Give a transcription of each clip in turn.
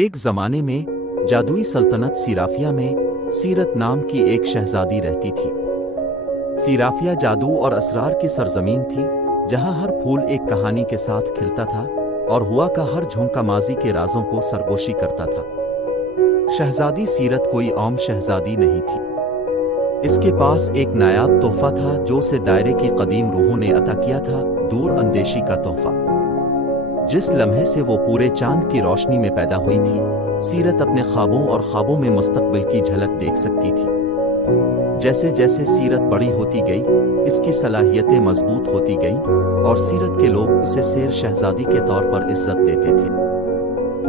ایک زمانے میں جادوئی سلطنت سیرافیہ میں سیرت نام کی ایک شہزادی رہتی تھی۔ سیرافیہ جادو اور اسرار کی سرزمین تھی، جہاں ہر پھول ایک کہانی کے ساتھ کھلتا تھا اور ہوا کا ہر جھونکا ماضی کے رازوں کو سرگوشی کرتا تھا۔ شہزادی سیرت کوئی عام شہزادی نہیں تھی۔ اس کے پاس ایک نایاب تحفہ تھا جو اسے دائرے کی قدیم روحوں نے عطا کیا تھا، دور اندیشی کا تحفہ۔ جس لمحے سے وہ پورے چاند کی روشنی میں پیدا ہوئی تھی، سیرت اپنے خوابوں اور خوابوں میں مستقبل کی جھلک دیکھ سکتی تھی۔ جیسے جیسے سیرت بڑی ہوتی گئی، اس کی صلاحیتیں مضبوط ہوتی گئیں اور سیرت کے لوگ اسے سیر شہزادی کے طور پر عزت دیتے تھے۔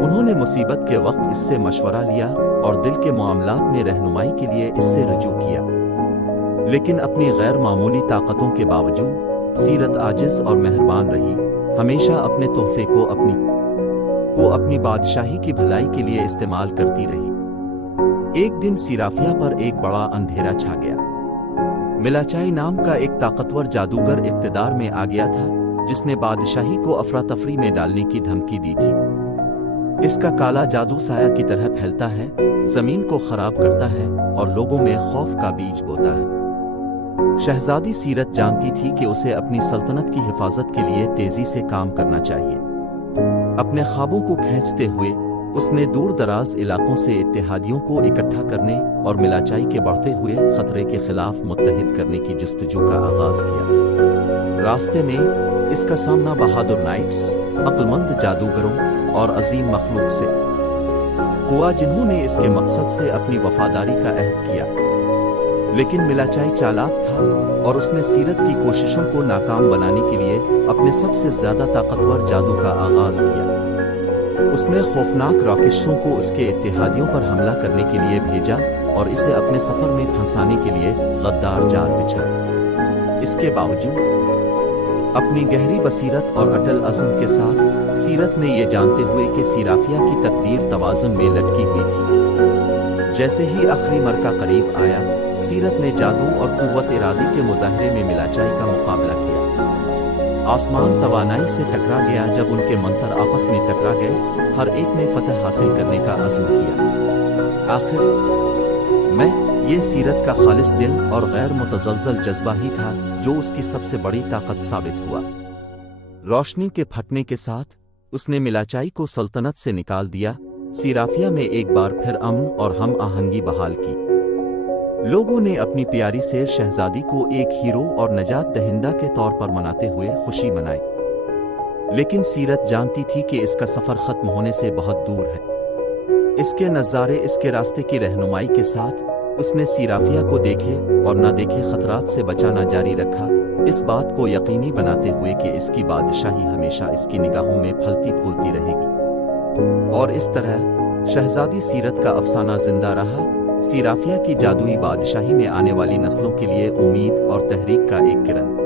انہوں نے مصیبت کے وقت اس سے مشورہ لیا اور دل کے معاملات میں رہنمائی کے لیے اس سے رجوع کیا۔ لیکن اپنی غیر معمولی طاقتوں کے باوجود سیرت عاجز اور مہربان رہی، ہمیشہ اپنے تحفے کو اپنی بادشاہی کی بھلائی کے لیے استعمال کرتی رہی۔ ایک دن سیرافیہ پر ایک بڑا اندھیرا چھا گیا۔ ملاچائی نام کا ایک طاقتور جادوگر اقتدار میں آ گیا تھا، جس نے بادشاہی کو افراتفری میں ڈالنے کی دھمکی دی تھی۔ اس کا کالا جادو سایہ کی طرح پھیلتا ہے، زمین کو خراب کرتا ہے اور لوگوں میں خوف کا بیج بوتا ہے۔ شہزادی سیرت جانتی تھی کہ اسے اپنی سلطنت کی حفاظت کے لیے تیزی سے کام کرنا چاہیے۔ اپنے خوابوں کو کھینچتے ہوئے اس نے دور دراز علاقوں سے اتحادیوں کو اکٹھا کرنے اور ملاچائی کے بڑھتے ہوئے خطرے کے خلاف متحد کرنے کی جستجو کا آغاز کیا۔ راستے میں اس کا سامنا بہادر نائٹس، عقل مند جادوگروں اور عظیم مخلوق سے ہوا، جنہوں نے اس کے مقصد سے اپنی وفاداری کا عہد کیا۔ لیکن ملاچائی چالاک تھا اور اس نے سیرت کی کوششوں کو ناکام بنانے کے لیے اپنے سب سے زیادہ طاقتور جادو کا آغاز کیا۔ اس نے خوفناک راکشوں کو اس کے اتحادیوں پر حملہ کرنے کے لیے بھیجا اور اسے اپنے سفر میں پھنسانے کے لیے غدار جال بچھایا۔ اس کے باوجود اپنی گہری بصیرت اور اٹل عزم کے ساتھ سیرت نے یہ جانتے ہوئے کہ سیرافیہ کی تقدیر توازن میں لٹکی ہوئی تھی، جیسے ہی آخری مرکہ قریب آیا، سیرت نے جادو اور قوت ارادی کے مظاہرے میں ملاچائی کا مقابلہ کیا۔ آسمان توانائی سے ٹکرا گیا جب ان کے منتر آپس میں ٹکرا گئے، ہر ایک نے فتح حاصل کرنے کا عزم کیا۔ آخر میں یہ سیرت کا خالص دل اور غیر متزلزل جذبہ ہی تھا جو اس کی سب سے بڑی طاقت ثابت ہوا۔ روشنی کے پھٹنے کے ساتھ اس نے ملاچائی کو سلطنت سے نکال دیا۔ سیرافیہ میں ایک بار پھر امن اور ہم آہنگی بحال کی۔ لوگوں نے اپنی پیاری سیر شہزادی کو ایک ہیرو اور نجات دہندہ کے طور پر مناتے ہوئے خوشی منائی۔ لیکن سیرت جانتی تھی کہ اس کا سفر ختم ہونے سے بہت دور ہے۔ اس کے نظارے اس کے راستے کی رہنمائی کے ساتھ اس نے سیرافیہ کو دیکھے اور نہ دیکھے خطرات سے بچانا جاری رکھا، اس بات کو یقینی بناتے ہوئے کہ اس کی بادشاہی ہمیشہ اس کی نگاہوں میں پھلتی پھولتی رہے گی۔ اور اس طرح شہزادی سیرت کا افسانہ زندہ رہا، سیرافیہ کی جادوئی بادشاہی میں آنے والی نسلوں کے لیے امید اور تحریک کا ایک کرن۔